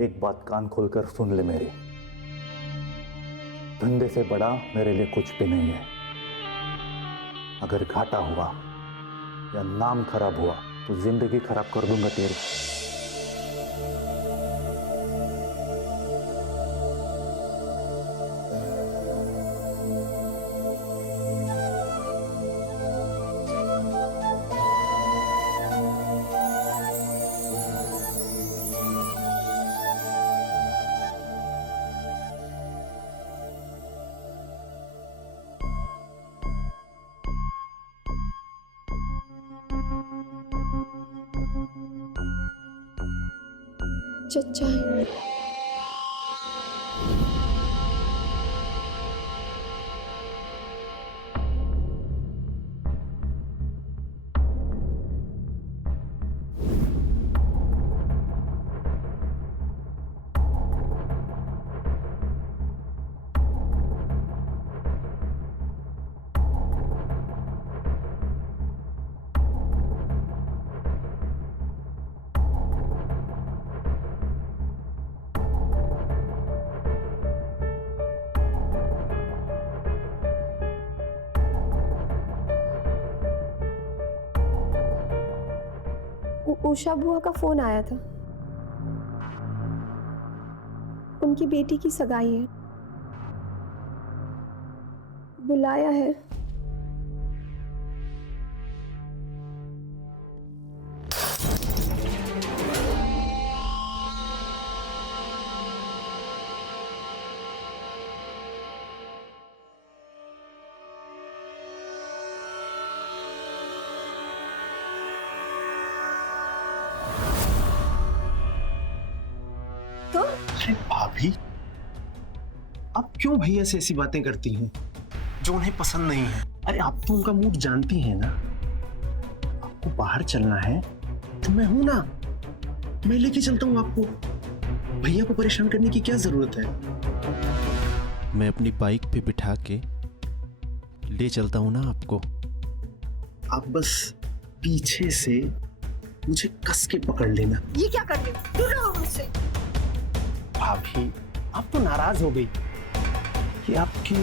एक बात कान खोलकर सुन ले मेरी, धंधे से बड़ा मेरे लिए कुछ भी नहीं है। अगर घाटा हुआ या नाम खराब हुआ तो जिंदगी खराब कर दूंगा तेरी। चचा उषा बुआ का फोन आया था। उनकी बेटी की सगाई है, बुलाया है। अरे भाभी, आप क्यों भैया से ऐसी बातें करती हैं जो उन्हें पसंद नहीं है? अरे आप तो उनका मूड जानती हैं ना। आपको बाहर चलना है तो मैं हूं ना, मैं लेके चलता हूं आपको। भैया को परेशान करने की क्या जरूरत है? मैं अपनी बाइक पे बिठा के ले चलता हूं ना आपको। आप बस पीछे से मुझे कस के पकड़ लेना। ये क्या कर रहे हो? दूर रहो मुझसे। भाभी, आप तो नाराज हो गई कि आपके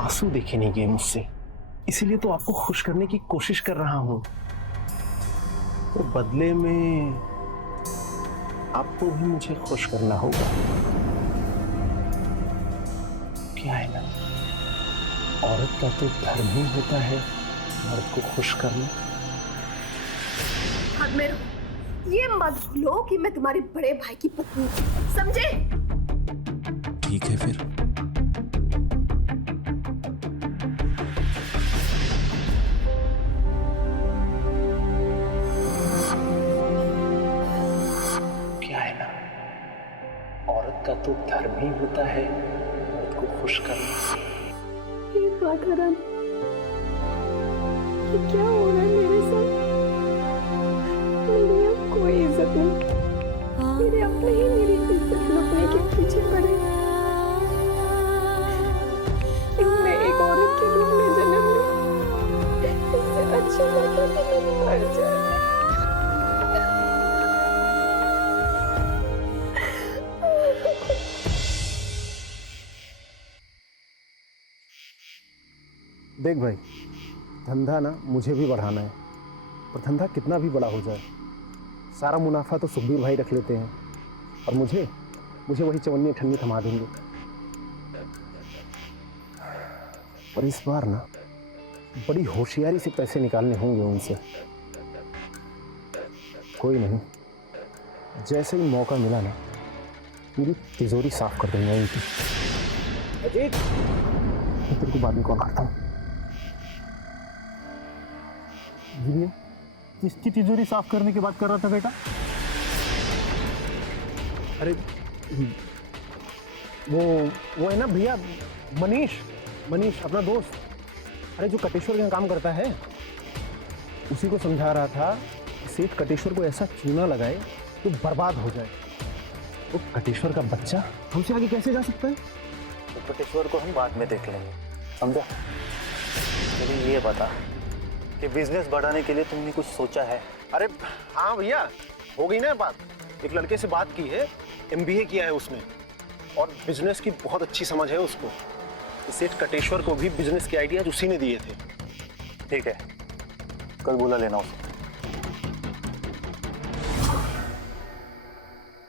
आंसू देखे नहीं गए मुझसे, इसीलिए तो आपको खुश करने की कोशिश कर रहा हूं। तो बदले में आपको भी मुझे खुश करना होगा। क्या है ना, औरत का तो धर्म ही होता है मर्द को खुश करना। हाथ में रहो। ये मत भूलो कि मैं तुम्हारे बड़े भाई की पत्नी हूं, समझे? ठीक है फिर। क्या है ना, औरत का तो धर्म ही होता है मर्द को खुश करना। ये राधाराम, ये क्या हो रहा है मेरे साथ? मेरी अब कोई इज्जत नहीं। मेरे अपने ही मेरी इज्जत लुटने के पीछे पड़े। मैं एक औरत के रूप में जन्म ली, इससे अच्छा लगता कि मैं मर जाती। देख भाई, धंधा ना मुझे भी बढ़ाना है, और धंधा कितना भी बड़ा हो जाए, सारा मुनाफा तो सुखबीर भाई रख लेते हैं और मुझे वही चवन्नी ठन्नी थमा देंगे। और इस बार ना बड़ी होशियारी से पैसे निकालने होंगे उनसे। कोई नहीं, जैसे ही मौका मिला ना मेरी तिजोरी साफ कर देंगे इनकी। अजीत, मैं तेरे को बाद में कॉल करता हूँ। किसकी तिजोरी साफ करने की बात कर रहा था बेटा? अरे वो है ना भैया, मनीष अपना दोस्त। अरे जो कटेश्वर के यहाँ काम करता है, उसी को समझा रहा था कि सेठ कटेश्वर को ऐसा चूना लगाए तो बर्बाद हो जाए। तो कटेश्वर का बच्चा हमसे आगे कैसे जा सकता है? तो कटेश्वर को हम बाद में देख लेंगे, समझा? लेकिन ये बता कि बिजनेस बढ़ाने के लिए तुमने कुछ सोचा है? अरे हाँ भैया, हो गई ना बात। एक लड़के से बात की है, MBA किया है उसने और बिजनेस की बहुत अच्छी समझ है उसको। सेठ कटेश्वर को भी बिजनेस के आइडियाज उसी ने दिए थे। ठीक है, कल बुला लेना उसे।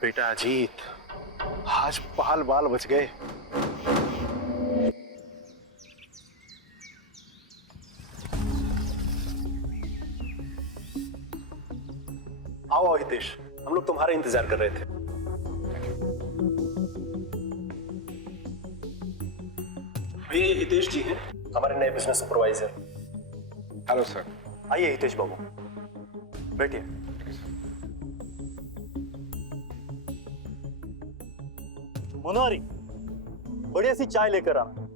बेटा अजीत, आज बाल बाल बच गए। आओ हितेश, हम लोग तुम्हारा इंतजार कर रहे थे। भैया ये हितेश जी हैं, हमारे नए बिजनेस सुपरवाइजर। Hello sir. आइए हितेश बाबू, बैठिए। मुनारी, बढ़िया सी चाय लेकर आना।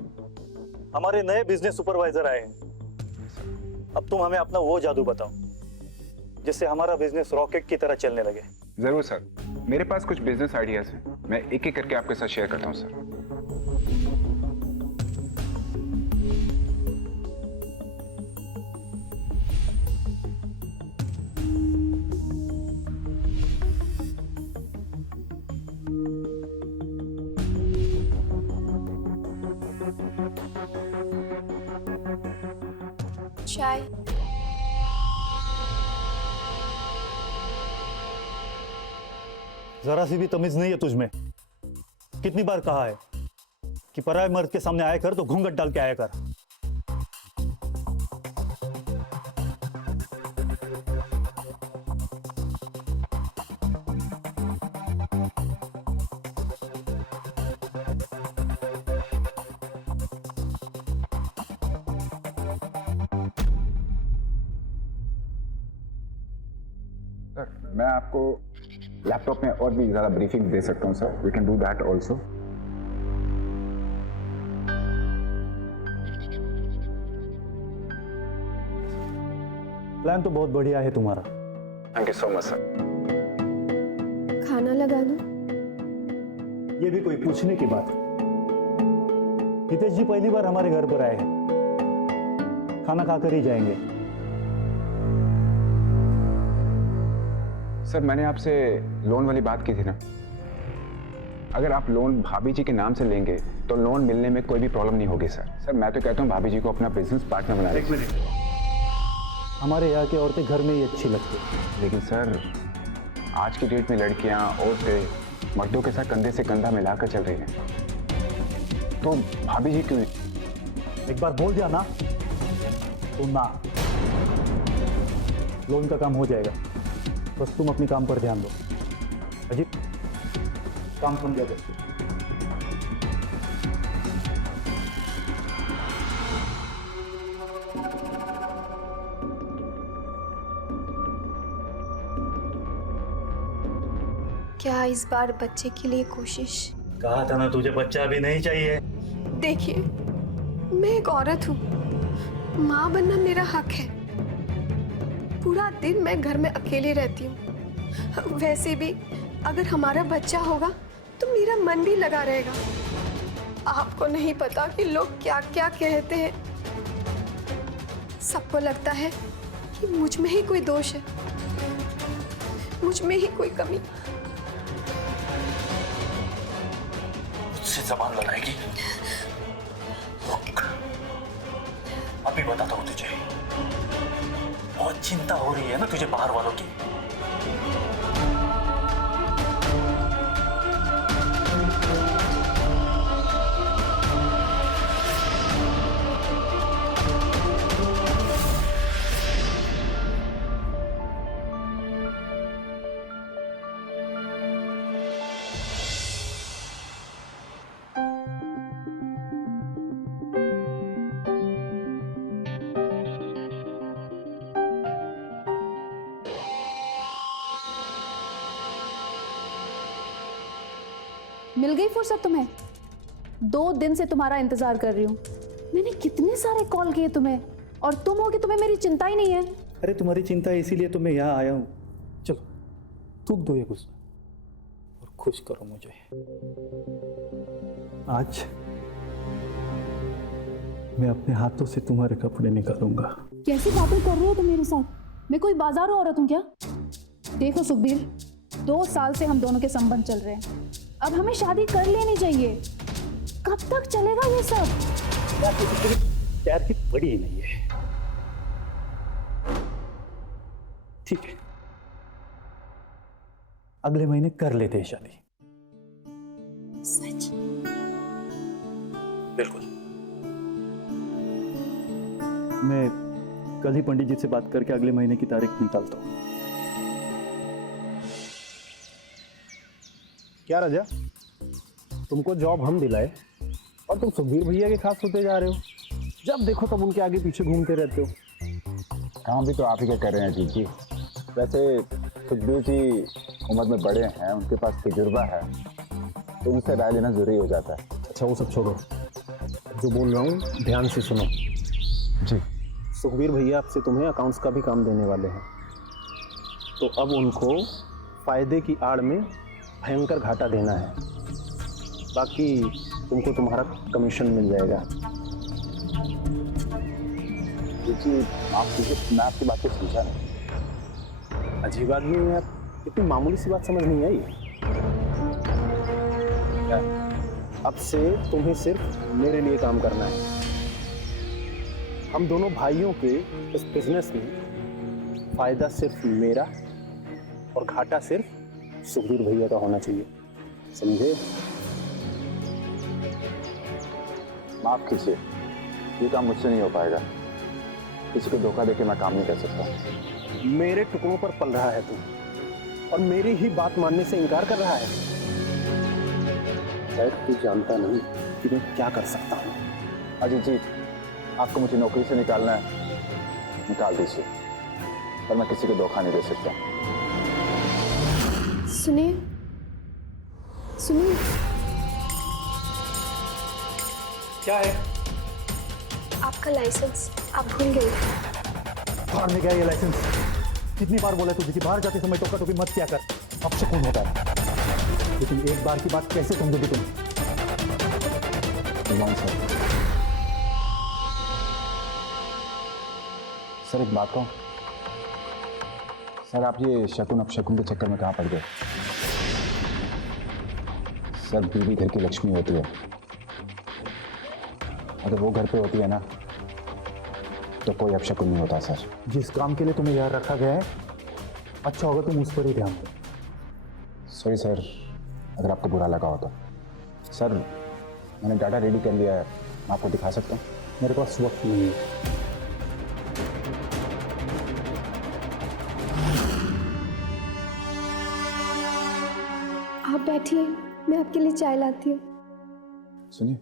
हमारे नए बिजनेस सुपरवाइजर आए हैं। अब तुम हमें अपना वो जादू बताओ जिससे हमारा बिजनेस रॉकेट की तरह चलने लगे। जरूर सर, मेरे पास कुछ बिजनेस आइडियाज हैं, मैं एक एक करके आपके साथ शेयर करता हूँ सर। चाय। जरा सी भी तमीज नहीं है तुझमें। कितनी बार कहा है कि पराये मर्द के सामने आया कर तो घूंघट डाल के आया कर। सर मैं आपको लैपटॉप में और भी ज़्यादा ब्रीफिंग दे सकता हूँ sir, we can do that also. Plan तो बहुत बढ़िया है तुम्हारा। Thank you so much sir. खाना लगा दो। ये भी कोई पूछने की बात है? हितेश जी पहली बार हमारे घर पर आए हैं, खाना खाकर ही जाएंगे। सर मैंने आपसे लोन वाली बात की थी ना, अगर आप लोन भाभी जी के नाम से लेंगे तो लोन मिलने में कोई भी प्रॉब्लम नहीं होगी सर। सर मैं तो कहता हूँ भाभी जी को अपना बिजनेस पार्टनर बना एक मिनट, हमारे यहाँ की औरतें घर में ही अच्छी लगती हैं। लेकिन सर आज की डेट में लड़कियाँ औरतें मर्दों के साथ कंधे से कंधा मिलाकर चल रही हैं, तो भाभी जी क्यों? एक बार बोल दिया ना तो ना, लोन का काम हो जाएगा। बस तुम अपने काम पर ध्यान दो। अजीत, काम समझा करते। क्या इस बार बच्चे के लिए कोशिश? कहा था ना तुझे बच्चा भी नहीं चाहिए। देखिए, मैं एक औरत हूँ, माँ बनना मेरा हक है। पूरा दिन मैं घर में अकेली रहती हूँ। वैसे भी अगर हमारा बच्चा होगा तो मेरा मन भी लगा रहेगा। आपको नहीं पता कि लोग क्या क्या कहते हैं। सबको लगता है कि मुझ में ही कोई दोष है, मुझ में ही कोई कमी। मुझसे जबान लड़ाएगी? अभी बताता हूँ तुझे। बहुत चिंता हो रही है ना तुझे बाहर वालों की। मिल गई फुर्सत तुम्हें? 2 दिन से तुम्हारा इंतजार कर रही हूँ। मैंने कितने सारे कॉल किए तुम्हें, और तुम हो कि तुम्हें मेरी चिंता ही नहीं है। अरे तुम्हारी चिंता है इसीलिए तो मैं यहाँ आया हूँ। चलो थूक दो ये गुस्सा और खुश करो मुझे। आज मैं अपने हाथों से तुम्हारे कपड़े निकालूंगा। कैसी बातें कर रहे हो तुम मेरे साथ? मैं कोई बाजार औरत हूँ क्या? देखो सुखबीर, 2 साल से हम दोनों के संबंध चल रहे हैं, अब हमें शादी कर लेनी चाहिए। कब तक चलेगा ये सब? प्यार की पड़ी ही नहीं है। ठीक है, अगले महीने कर लेते हैं शादी। सच? बिल्कुल। मैं कल ही पंडित जी से बात करके अगले महीने की तारीख निकालता हूँ। क्या राजा, तुमको जॉब हम दिलाए और तुम सुखबीर भैया के खास होते जा रहे हो। जब देखो तब उनके आगे पीछे घूमते रहते हो। काम भी तो आप ही का कर रहे हैं जी। वैसे सुखबीर जी उम्र में बड़े हैं, उनके पास तजुर्बा है, तो उनसे राय लेना जरूरी हो जाता है। अच्छा वो सब छोड़ो, जो बोल रहा हूँ ध्यान से सुनो। जी। सुखबीर भैया आपसे तुम्हें अकाउंट्स का भी काम देने वाले हैं, तो अब उनको फायदे की आड़ में भयंकर घाटा देना है। बाकी तुमको तुम्हारा कमीशन मिल जाएगा। जी आप कीजिए, मैं आपकी बात को समझा नहीं। अजीब आदमी है यार, इतनी मामूली सी बात समझ नहीं आई। अब से तुम्हें सिर्फ मेरे लिए काम करना है। हम दोनों भाइयों के इस बिजनेस में फायदा सिर्फ मेरा और घाटा सिर्फ सुखबीर भैया का होना चाहिए, समझे? माफ कीजिए, ये काम मुझसे नहीं हो पाएगा। किसी को धोखा देके मैं काम नहीं कर सकता। मेरे टुकड़ों पर पल रहा है तू, और मेरी ही बात मानने से इनकार कर रहा है। शायद तू जानता नहीं कि मैं क्या कर सकता हूँ। अजीत जी, आपको मुझे नौकरी से निकालना है, निकाल दीजिए, पर मैं किसी को धोखा नहीं दे सकता। सुनिए सुनिए, क्या है? आपका लाइसेंस आप भूल गए। बाहर में गया ये लाइसेंस? कितनी बार बोला तुझे कि बाहर जाते समय टोका टोकी मत किया कर, अब सुकून होता है। लेकिन एक बार की बात कैसे समझोगे तुम? सर एक बात कहूं, सर आप ये शकुन अपशकुन के चक्कर में कहाँ पड़ गए? सर बीवी घर की लक्ष्मी होती है, अगर वो घर पे होती है ना तो कोई अपशकुन नहीं होता सर। जिस काम के लिए तुम्हें यहाँ रखा गया है, अच्छा होगा तुम उस पर ही ध्यान दो। सॉरी सर, अगर आपको बुरा लगा हो तो। सर मैंने डाटा रेडी कर लिया है, मैं आपको दिखा सकता हूँ। मेरे पास वक्त नहीं है। आप बैठिए, मैं आपके लिए चाय लाती हूँ। सुनिए,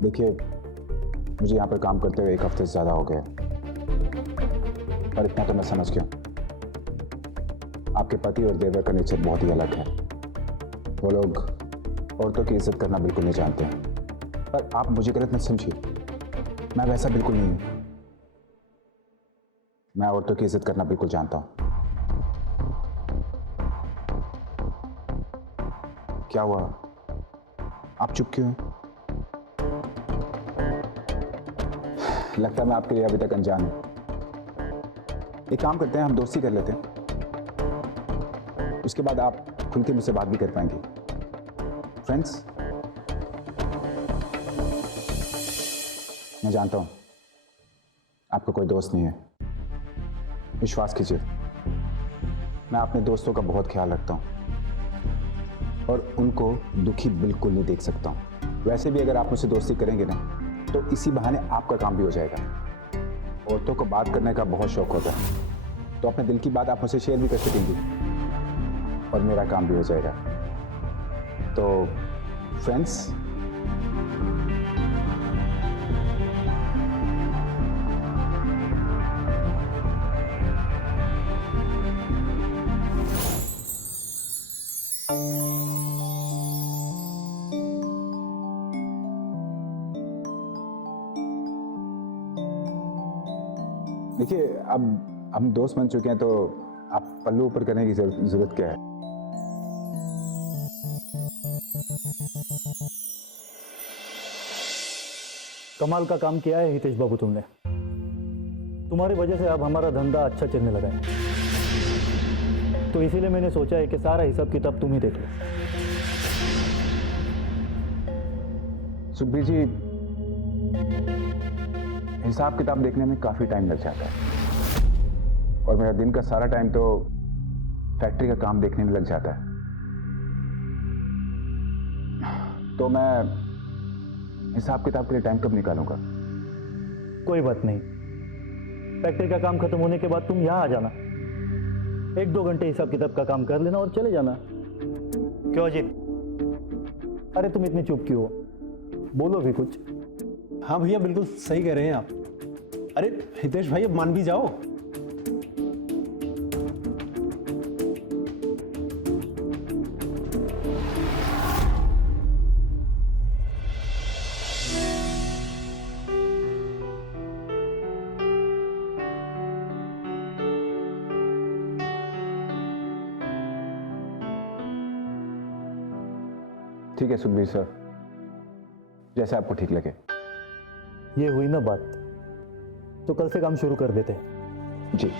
देखिए मुझे यहाँ पर काम करते हुए 1 हफ्ते से ज़्यादा हो गया, पर इतना तो मैं समझ गया, आपके पति और देवर का नेचर बहुत ही अलग है। वो लोग औरतों की इज्जत करना बिल्कुल नहीं जानते हैं। पर आप मुझे गलत मत समझिए, मैं वैसा बिल्कुल नहीं हूँ। मैं औरतों की इज्जत करना बिल्कुल जानता हूँ। क्या हुआ, आप चुप क्यों हैं? लगता है मैं आपके लिए अभी तक अनजान हूं। एक काम करते हैं, हम दोस्ती कर लेते हैं, उसके बाद आप खुल के मुझसे बात भी कर पाएंगे। फ्रेंड्स, मैं जानता हूं आपका कोई दोस्त नहीं है, विश्वास कीजिए, मैं अपने दोस्तों का बहुत ख्याल रखता हूं और उनको दुखी बिल्कुल नहीं देख सकता हूं। वैसे भी अगर आप मुझसे दोस्ती करेंगे ना तो इसी बहाने आपका काम भी हो जाएगा। औरतों को बात करने का बहुत शौक होता है, तो अपने दिल की बात आप मुझसे शेयर भी कर सकेंगे और मेरा काम भी हो जाएगा। तो फ्रेंड्स, देखिए अब हम दोस्त बन चुके हैं, तो आप पल्लू ऊपर करने की जरूरत क्या है? कमाल का काम किया है हितेश बाबू तुमने। तुम्हारी वजह से अब हमारा धंधा अच्छा चलने लगा है, तो इसीलिए मैंने सोचा है कि सारा हिसाब किताब तुम ही देख लो। सुखबीर जी, हिसाब किताब देखने में काफी टाइम लग जाता है और मेरा दिन का सारा टाइम तो फैक्ट्री का काम देखने में लग जाता है, तो मैं हिसाब किताब के लिए टाइम कब निकालूंगा? कोई बात नहीं, फैक्ट्री का काम खत्म होने के बाद तुम यहाँ आ जाना, 1-2 घंटे हिसाब किताब का काम कर लेना और चले जाना। क्यों अजीत? अरे तुम इतनी चुप क्यों हो? बोलो भी कुछ। हाँ भैया, बिल्कुल सही कह रहे हैं आप। अरे हितेश भाई, अब मान भी जाओ। ठीक है सुखबीर सर, जैसे आपको ठीक लगे। ये हुई ना बात, तो कल से काम शुरू कर देते हैं। जी।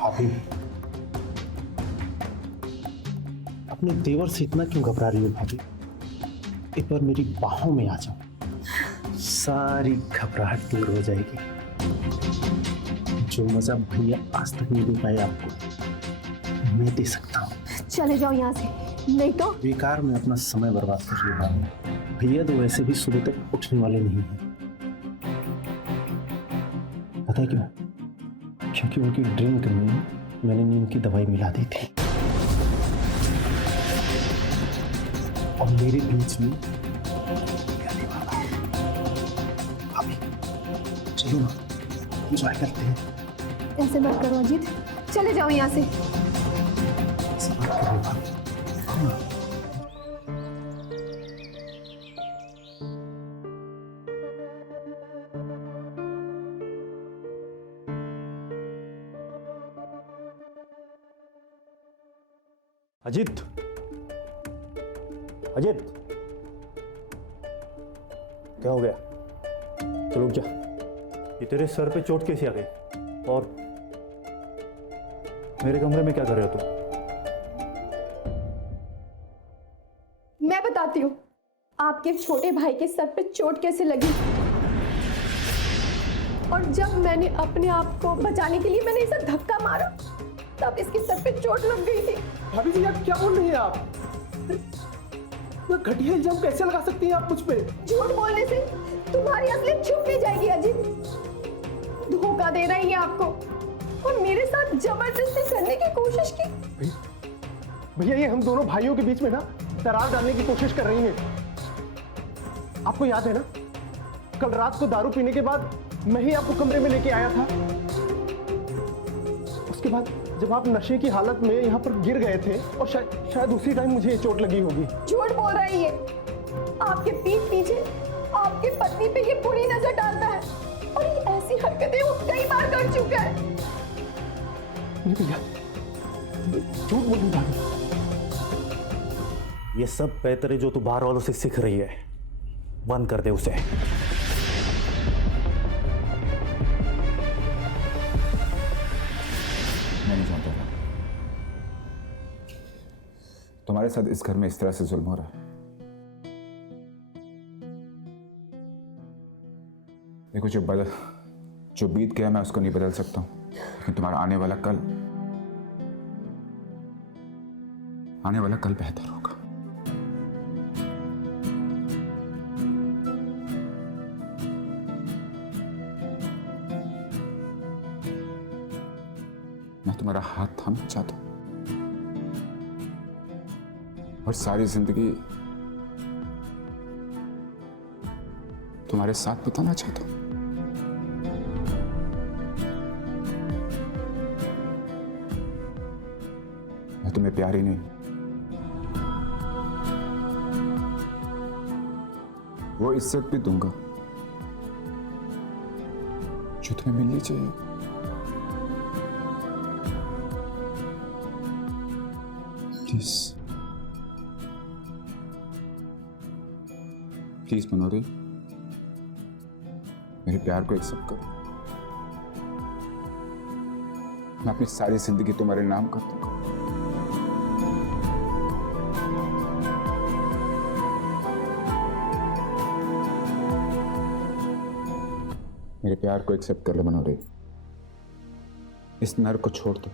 भाभी, अपने देवर से इतना क्यों घबरा रही हो भाभी? एक बार मेरी बाहों में आ जाओ, सारी घबराहट दूर हो जाएगी। जो मजा भैया आज तक नहीं दे पाए आपको, मैं दे सकता हूँ। चले जाओ यहाँ से, नहीं तो बेकार में अपना समय बर्बाद कर रही भाभी। भैया तो वैसे भी सुबह तक उठने वाले नहीं हैं। पता है क्यों? क्योंकि उनकी ड्रिंक में मैंने नींद की दवाई मिला दी थी और मेरे बीच में भाभी, चलो ना, एंजॉय करते हैं। ऐसे मत करो अजीत, चले जाओ यहाँ से। ऐसे मत करो भाभी। हाँ। अजीत, अजीत, क्या हो गया? चलो उठ जा। ये तेरे सर पे चोट कैसे आ गई? और मेरे कमरे में क्या कर रहे हो तुम? मैं बताती हूँ आपके छोटे भाई के सर पे चोट कैसे लगी। और जब मैंने अपने आप को बचाने के लिए मैंने इसे धक्का मारा तब इसके सर पे चोट लग गई थी। भाभी जी आप क्या बोल रही हैं आप? घटिया इल्जाम कैसे लगा सकती हैं आप मुझ पे? झूठ बोलने से तुम्हारी असलियत छुप नहीं जाएगी अजीत। धोखा दे रही है आपको और मेरे साथ जबरदस्ती करने की कोशिश की। भैया ये हम दोनों भाइयों के बीच में ना दरार डालने की कोशिश कर रही हैं। आपको याद है ना, कल रात को दारू पीने के बाद मैं ही आपको कमरे में लेके आया था। उसके बाद जब आप नशे की हालत में यहाँ पर गिर गए थे और शायद उसी टाइम मुझे ये चोट लगी होगी। झूठ बोल रही है। आपके पीठ पीछे आपकी पत्नी पे ये बुरी नजर डालता है और ये ऐसी हरकतें वो कई बार कर चुका है। नहीं भैया, झूठ बोल रही भाभी। ये सब बेहतर है जो तू बाहर वालों से सीख रही है, बंद कर दे उसे। मैं नहीं जानता था तुम्हारे साथ इस घर में इस तरह से जुल्म हो रहा है। देखो जो बीत गया मैं उसको नहीं बदल सकता हूं, लेकिन तुम्हारा आने वाला कल बेहतर होगा। मैं तुम्हारा हाथ थामना चाहता हूं और सारी जिंदगी तुम्हारे साथ बिताना चाहता हूं। मैं तुम्हें प्यार ही नहीं, वो इज्जत भी दूंगा जो तुम्हें मिलनी चाहिए। प्लीज मनोरी, मेरे प्यार को एक्सेप्ट करो। मैं अपनी सारी जिंदगी तुम्हारे नाम कर दूंगा। मेरे प्यार को एक्सेप्ट कर लो मनोरी। इस नर्क को छोड़ दो।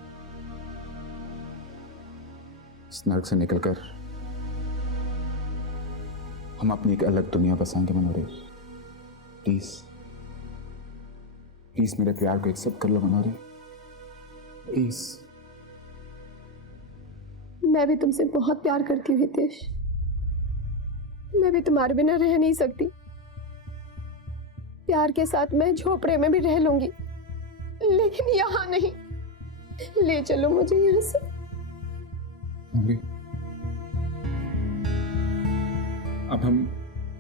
इस नर्क से निकलकर हम अपनी एक अलग दुनिया बसाएंगे मनोरी। प्लीज प्लीज मेरे प्यार को एक्सेप्ट कर लो मनोरी, प्लीज। मैं भी तुमसे बहुत प्यार करती हूँ हितेश। मैं भी तुम्हारे बिना रह नहीं सकती। प्यार के साथ मैं झोपड़े में भी रह लूंगी, लेकिन यहाँ नहीं। ले चलो मुझे यहाँ से। अब हम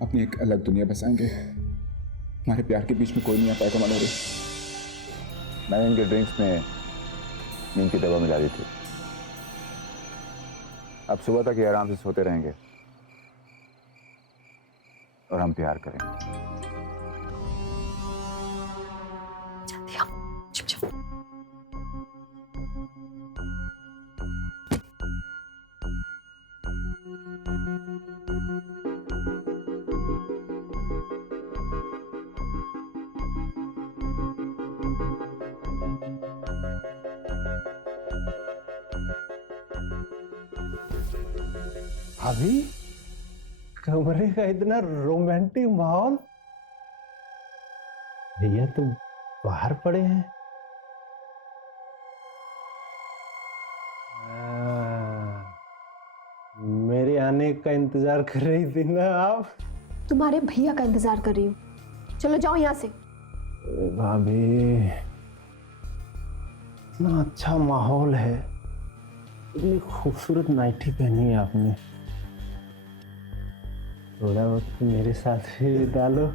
अपनी एक अलग दुनिया बसाएंगे। हमारे प्यार के बीच में कोई नहीं आ पाएगा मनोरी। मैंने इनके ड्रिंक्स में नींद की दवा मिला दी थी। अब सुबह तक ये आराम से सोते रहेंगे और हम प्यार करेंगे। जल्दी आओ, चुप चुप। भाभी, कमरे का इतना रोमांटिक माहौल। भैया तो बाहर पड़े हैं। मेरे आने का इंतजार कर रही थी ना आप? तुम्हारे भैया का इंतजार कर रही हूँ। चलो जाओ यहाँ से। भाभी, इतना अच्छा माहौल है, इतनी खूबसूरत नाइटी पहनी है आपने। थोड़ा वक्त मेरे साथ भी बिता लो,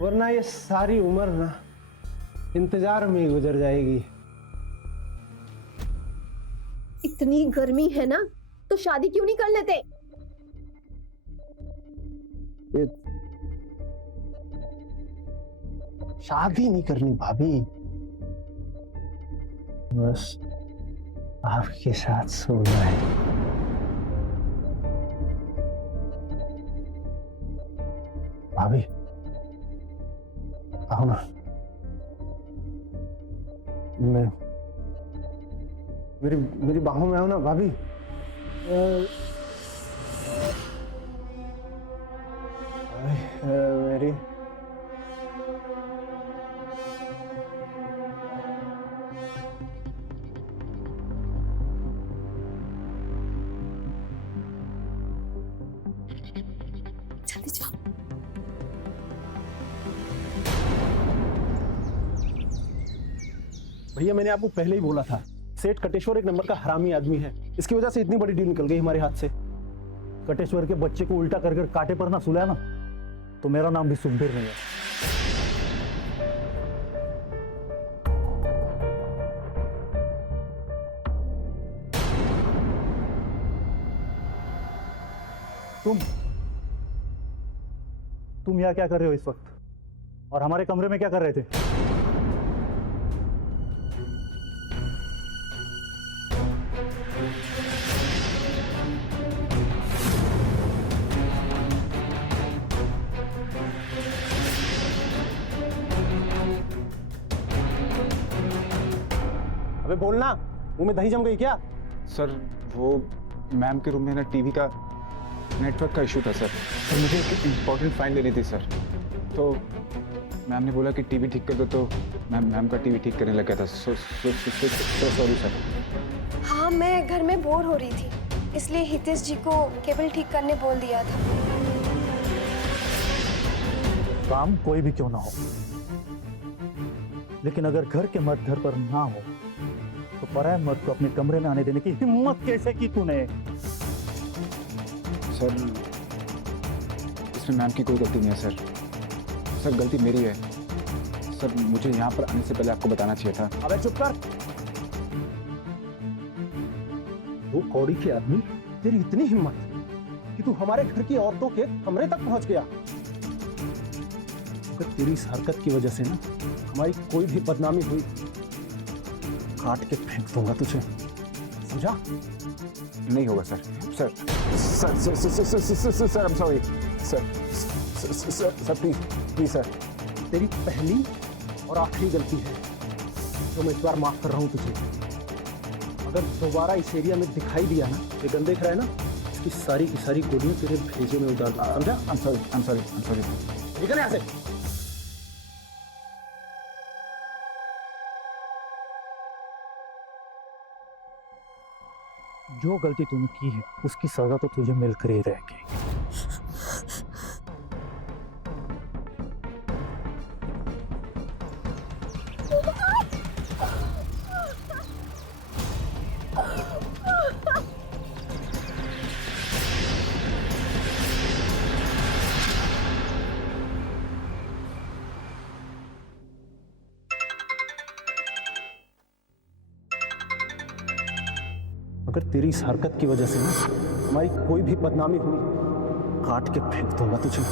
वरना ये सारी उम्र ना इंतजार में ही गुजर जाएगी। इतनी गर्मी है ना, तो शादी क्यों नहीं कर लेते? शादी नहीं करनी भाभी, बस आपके साथ सोना है। भाभी, आओ ना। मैं मेरी मेरी बाहों में आओ ना भाभी। मेरी जल्दी जाओ। भैया मैंने आपको पहले ही बोला था, सेठ कटेश्वर एक नंबर का हरामी आदमी है। इसकी वजह से इतनी बड़ी डील निकल गई हमारे हाथ से। कटेश्वर के बच्चे को उल्टा कर कांटे पर ना सुलाया ना, तो मेरा नाम भी सुखबीर नहीं है। तुम यहाँ क्या कर रहे हो इस वक्त, और हमारे कमरे में क्या कर रहे थे? अबे बोलना, मुंह में दही जम गई क्या? सर वो मैम के रूम में ना टीवी का नेटवर्क का इशू था सर, तो मुझे एक इम्पोर्टेंट फाइल लेनी थी सर। तो मैम ने बोला कि टीवी ठीक कर दो, तो मैम का टीवी ठीक करने लगा था। So sorry sir. हाँ, मैं घर में बोर हो रही थी, इसलिए हितेश जी को केबल ठीक करने बोल दिया था। काम कोई भी क्यों ना हो, लेकिन अगर घर के मर्द घर पर ना हो तो पराये मर्द को अपने कमरे में आने देने की हिम्मत कैसे की तूने? सर इसमें मैम की कोई गलती नहीं है सर। सर गलती मेरी है सर, मुझे यहाँ पर आने से पहले आपको बताना चाहिए था। अबे चुप कर। वो कौड़ी के आदमी, तेरी इतनी हिम्मत कि तू हमारे घर की औरतों के कमरे तक पहुंच गया। अगर तेरी इस हरकत की वजह से ना हमारी कोई भी बदनामी हुई, काट के फेंक दूंगा तुझे, समझा? नहीं होगा sir. Sir sir sir sir sir sir sir sir I am sorry sir sir please please sir. तेरी पहली और आखिरी गलती है जो मैं इस बार माफ कर रहा हूं तुझे। अगर दोबारा इस एरिया में दिखाई दिया ना, ये गन देख रहा है ना, इसकी सारी की सारी गोलियां तेरे भेजे में उतार दूंगा, समझा? I am sorry. निकल यहाँ से। जो गलती तूने की है उसकी सजा तो तुझे मिलकर ही रहेगी। अगर तेरी इस हरकत की वजह से ना हमारी कोई भी बदनामी हुई, काट के फेंक दूंगा तुझे।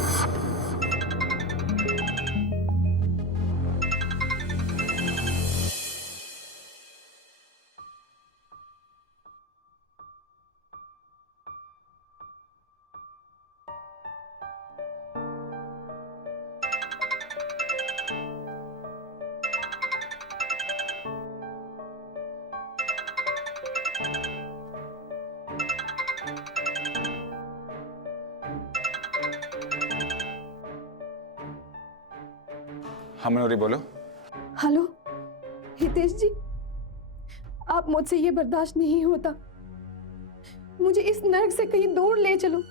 हाँ मनोरी बोलो। हेलो हितेश जी, आप मुझसे ये बर्दाश्त नहीं होता। मुझे इस नर्क से कहीं दूर ले चलो,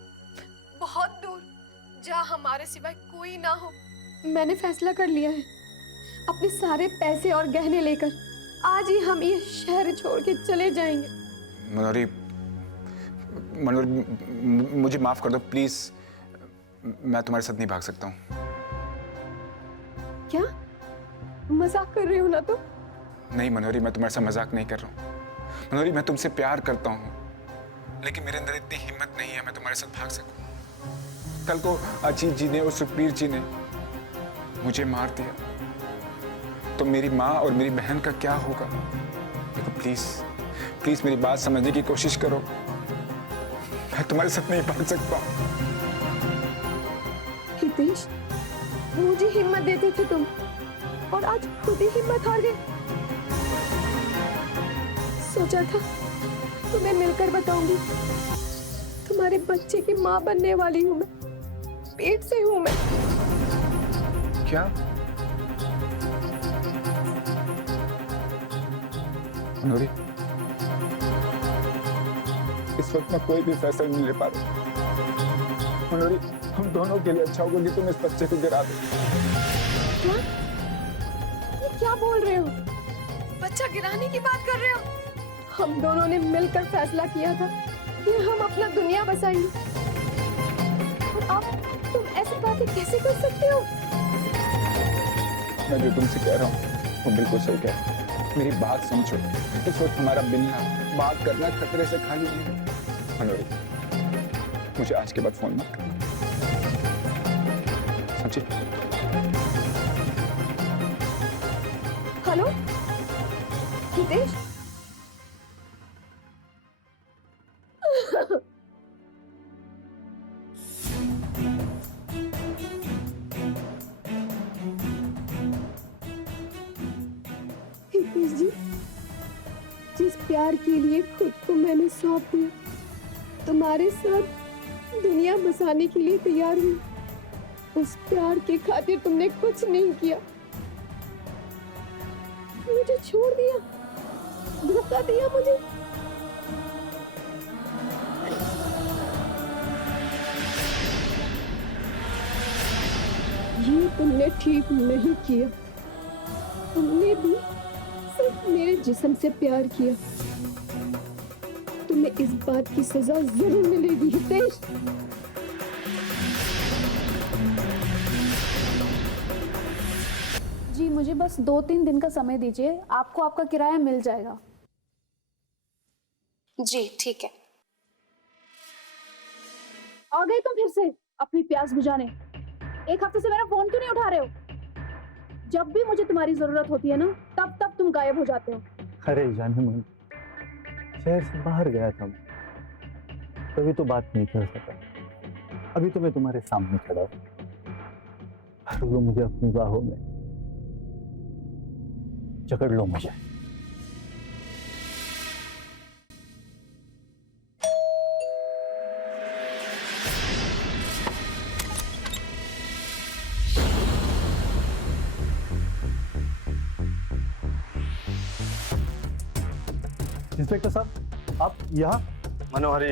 बहुत दूर, जहाँ हमारे सिवाय कोई ना हो। मैंने फैसला कर लिया है, अपने सारे पैसे और गहने लेकर आज ही हम ये शहर छोड़ के चले जाएंगे। मनोरी मुझे माफ कर दो प्लीज, मैं तुम्हारे साथ नहीं भाग सकता हूँ। क्या मजाक कर रहे हो ना तुम? नहीं मनोरी, मैं तुम्हारे साथ मजाक नहीं कर रहा हूँ। मनोरी मैं तुमसे प्यार करता हूँ, लेकिन मेरे अंदर इतनी हिम्मत नहीं है मैं तुम्हारे साथ भाग सकूं। कल को अजीत जी ने और सुखबीर जी ने मुझे मार दिया तो मेरी माँ और मेरी बहन का क्या होगा? देखो प्लीज प्लीज मेरी बात समझने की कोशिश करो, मैं तुम्हारे साथ नहीं भाग सकता। हितेश, मुझे हिम्मत देते थे तुम, और आज खुद ही हिम्मत हार गए। सोचा था तुम्हें मिलकर बताऊंगी, तुम्हारे बच्चे की माँ बनने वाली हूँ मैं, पेट से हूँ मैं। क्या? मनोरी, इस वक्त मैं कोई भी फैसला नहीं ले पा रहा। मनोरी, हम दोनों के लिए अच्छा होगा कि तुम इस बच्चे को गिरा दो। क्या? ये क्या बोल रहे हो? बच्चा गिराने की बात कर रहे हो? हम दोनों ने मिलकर फैसला किया था कि हम अपना दुनिया बसाएंगे, और अब तुम ऐसी बातें कैसे कर सकते हो? मैं जो तुमसे कह रहा हूँ वो बिल्कुल सही कह रहा हूँ। मेरी बात समझो। इस वक्त हमारा मिलना, बात करना खतरे से खाली नहीं है। मनोरी, मुझे आज के बाद फोन मत करना, समझी? हेलो हितेश, हितेश जी, जिस प्यार के लिए खुद को मैंने सौंप दिया, तुम्हारे साथ दुनिया बसाने के लिए तैयार हुई, उस प्यार के खातिर तुमने कुछ नहीं किया, मुझे छोड़ दिया, धोखा दिया मुझे। ये तुमने ठीक नहीं किया। तुमने भी सिर्फ मेरे जिस्म से प्यार किया। तुम्हें इस बात की सजा जरूर मिलेगी हितेश। जी मुझे बस 2-3 दिन का समय दीजिए, आपको आपका किराया मिल जाएगा। जी ठीक है। आ गए तुम फिर से अपनी प्यास बुझाने। एक हफ्ते से मेरा फोन क्यों नहीं उठा रहे हो? जब भी मुझे तुम्हारी जरूरत होती है ना, तब तब तुम गायब हो जाते हो। अरे जाने मन, शहर से बाहर गया था मैं, तभी तो बात नहीं कर सका। अभी तो मैं तुम्हारे सामने खड़ा हूँ, भर लो मुझे अपनी बाहों में, जकड़ लो मुझे। इंस्पेक्टर साहब, आप यहाँ? मनोहरी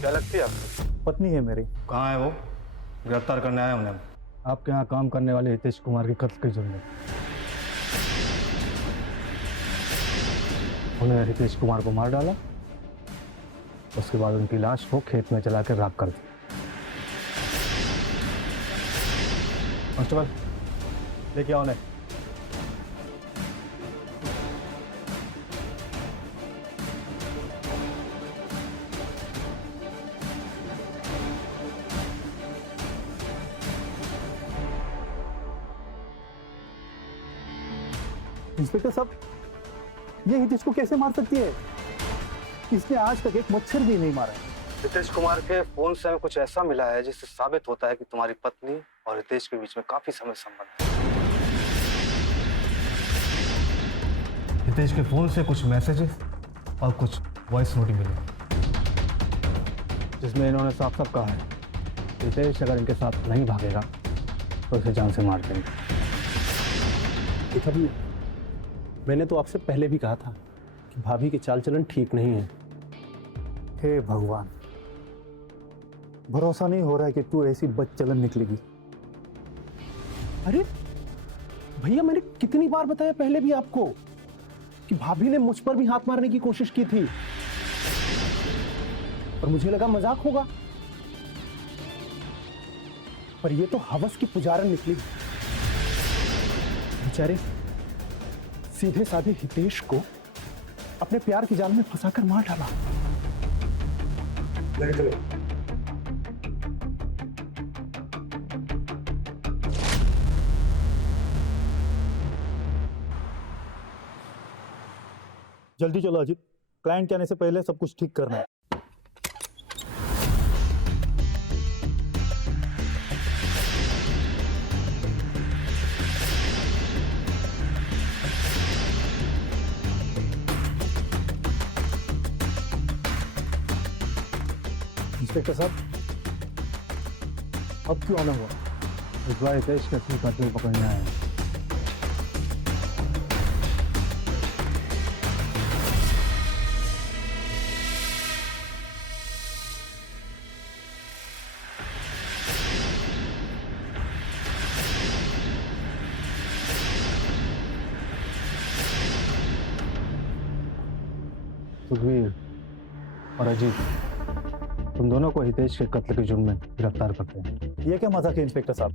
क्या लगती है आपको? पत्नी है मेरी। कहाँ है वो? गिरफ्तार करने आया उन्हें। आपके यहाँ काम करने वाले हितेश कुमार की कत्ल की जुर्म में उन्हें हितेश कुमार को मार डाला, उसके बाद उनकी लाश को खेत में जलाकर राख कर दी। कांस्टेबल, लेके आओ उन्हें। इंस्पेक्टर साहब, ये हितेश को कैसे मार सकती है? इसने आज तक एक मच्छर भी नहीं मारा है। हितेश कुमार के फोन से हमें कुछ ऐसा मिला है जिससे साबित होता है कि तुम्हारी पत्नी और हितेश के बीच में काफी समय संबंध है। हितेश के फोन से कुछ मैसेजेस और कुछ वॉइस नोट मिले, जिसमें इन्होंने साफ साफ कहा है हितेश अगर इनके साथ नहीं भागेगा तो इसे जान से मार देंगे। देखा भी, मैंने तो आपसे पहले भी कहा था कि भाभी के चाल चलन ठीक नहीं है। हे भगवान, भरोसा नहीं हो रहा है कि तू ऐसी बदचलन निकलेगी। अरे भैया, मैंने कितनी बार बताया पहले भी आपको कि भाभी ने मुझ पर भी हाथ मारने की कोशिश की थी, और मुझे लगा मजाक होगा, पर ये तो हवस की पुजारन निकली। बेचारे सीधे साधे हितेश को अपने प्यार की जाल में फंसाकर मार डाला। जल्दी चलो अजीत, क्लाइंट के आने से पहले सब कुछ ठीक करना है। इंस्पेक्टर साहब, अब क्यों आना हुआ? इस बार हितेश के असली कातिल पकड़ना है। सुखवीर और अजीत, तुम दोनों को हितेश के कत्ल के जुर्म में गिरफ्तार करते हैं। ये क्या मजाक है इंस्पेक्टर साहब?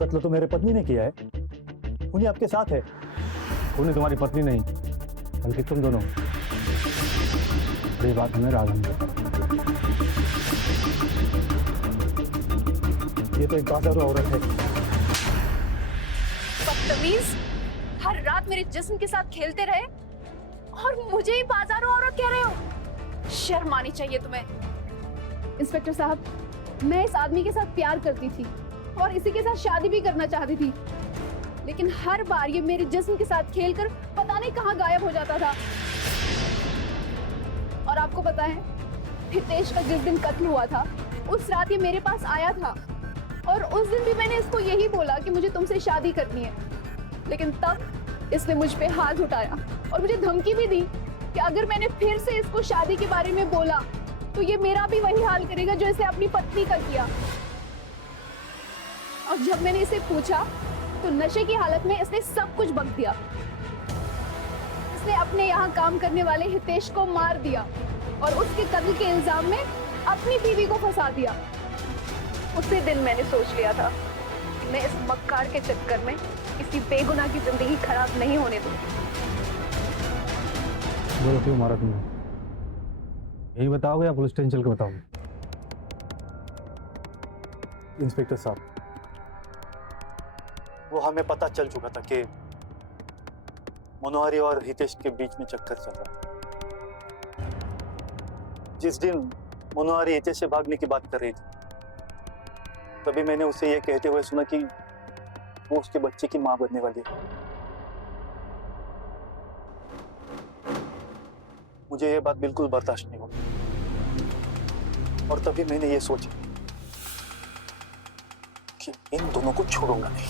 कत्ल तो मेरे पत्नी ने किया है, उन्हीं आपके साथ है। उन्हें तुम्हारी पत्नी नहीं बल्कि तुम दोनों। ये बात हमें राज नहीं पता। ये तो एक बाजारू औरत है। बदतमीज, हर रात मेरे जिस्म के साथ खेलते रहे और मुझे ही बाजारू औरत कह रहे हो। शर्म आनी चाहिए तुम्हें। इंस्पेक्टर साहब, मैं इस आदमी के साथ प्यार करती थी और इसी के साथ शादी भी करना चाहती थी, लेकिन हर बार ये मेरे जिस्म के साथ खेलकर पता नहीं कहाँ गायब हो जाता था। और आपको पता है, हितेश का जिस दिन कत्ल हुआ था उस रात ये मेरे पास आया था और उस दिन भी मैंने इसको यही बोला कि मुझे तुमसे शादी करनी है, लेकिन तब इसने मुझ पे हाथ उठाया और मुझे धमकी भी दी कि अगर मैंने फिर से इसको शादी के बारे में बोला तो ये मेरा भी वही हाल करेगा जो इसे अपनी पत्नी का किया। और जब मैंने इसे पूछा तो नशे की हालत में इसने सब कुछ बक दिया। इसने अपने यहाँ काम करने वाले हितेश को मार दिया और उसके कत्ल के इल्जाम में अपनी बीवी को फंसा दिया। उसी दिन मैंने सोच लिया था कि मैं इस मक्कार के चक्कर में किसी बेगुनाह की जिंदगी खराब नहीं होने दूंगी। बोलो क्यों मारा तुमने? यही बताओगे या पुलिस स्टेशन चल के बताओगे? इंस्पेक्टर साहब, वो हमें पता चल चुका था कि मनोहरी और हितेश के बीच में चक्कर चल रहा है। जिस दिन मनोहरी हितेश से भागने की बात कर रही थी, तभी मैंने उसे ये कहते हुए सुना कि वो उसके बच्चे की मां बनने वाली है। मुझे ये बात बिल्कुल बर्दाश्त नहीं होगी और तभी मैंने ये सोचा कि इन दोनों को छोड़ूंगा नहीं।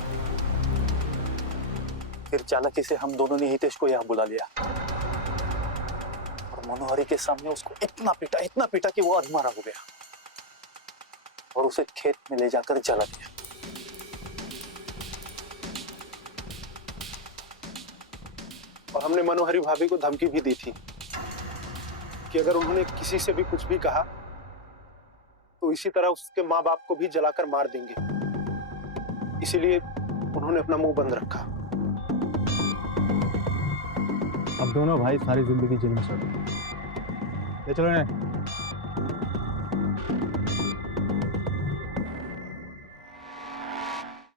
फिर चालाकी से हम दोनों ने हितेश को यहाँ बुला लिया और मनोहरी के सामने उसको इतना पीटा कि वो अधमरा हो गया और उसे खेत में ले जाकर जला दिया। और हमने मनोहरी भाभी को धमकी भी दी थी कि अगर उन्होंने किसी से भी कुछ भी कहा तो इसी तरह उसके माँ बाप को भी जलाकर मार देंगे। इसीलिए उन्होंने अपना मुंह बंद रखा। अब दोनों भाई सारी जिंदगी जेल में सड़। ले चलो इन्हें।